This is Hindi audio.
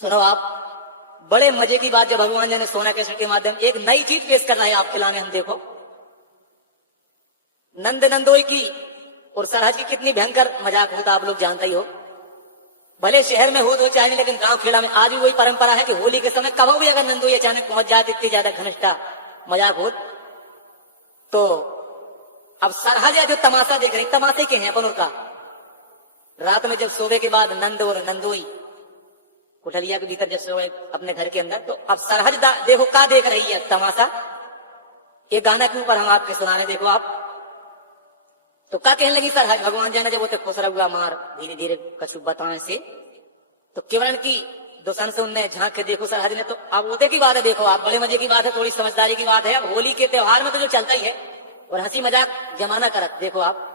सुनो आप, बड़े मजे की बात जब भगवान जी ने सोना कैसेट के माध्यम एक नई चीज पेश करना है आपके लाने हम देखो। नंद नंदोई की और सरहज की कितनी भयंकर मजाक होता आप लोग जानते ही हो। भले शहर में हो तो चाहे नहीं, लेकिन गांव खेड़ा में आज भी वही परंपरा है कि होली के समय कभी भी अगर नंदोई अचानक पहुंच जाए इतनी ज्यादा घनिष्ठा मजाक हो। तो अब सरहज जो तमाशा देख रहे, तमाशे के हैं अपन का। रात में जब सोवे के बाद नंद और नंदोई कुठलिया के भीतर जब सोए अपने घर के अंदर, तो अब सरहज देखो क्या देख रही है तमाशा। ये गाना के ऊपर हम आपके सुनाने, देखो आप। तो क्या कहने लगी सरहज, भगवान जी ने जब वो खुश रहुआ मार धीरे धीरे कछु बताने से, तो केवरण की दुसन से उनने झांक के देखो सरहज ने। तो अब होते की बात है, देखो आप, बड़े मजे की बात है, थोड़ी समझदारी की बात है। अब होली के त्योहार में तो जो चलता ही है और हंसी मजाक जमाना करत, देखो आप।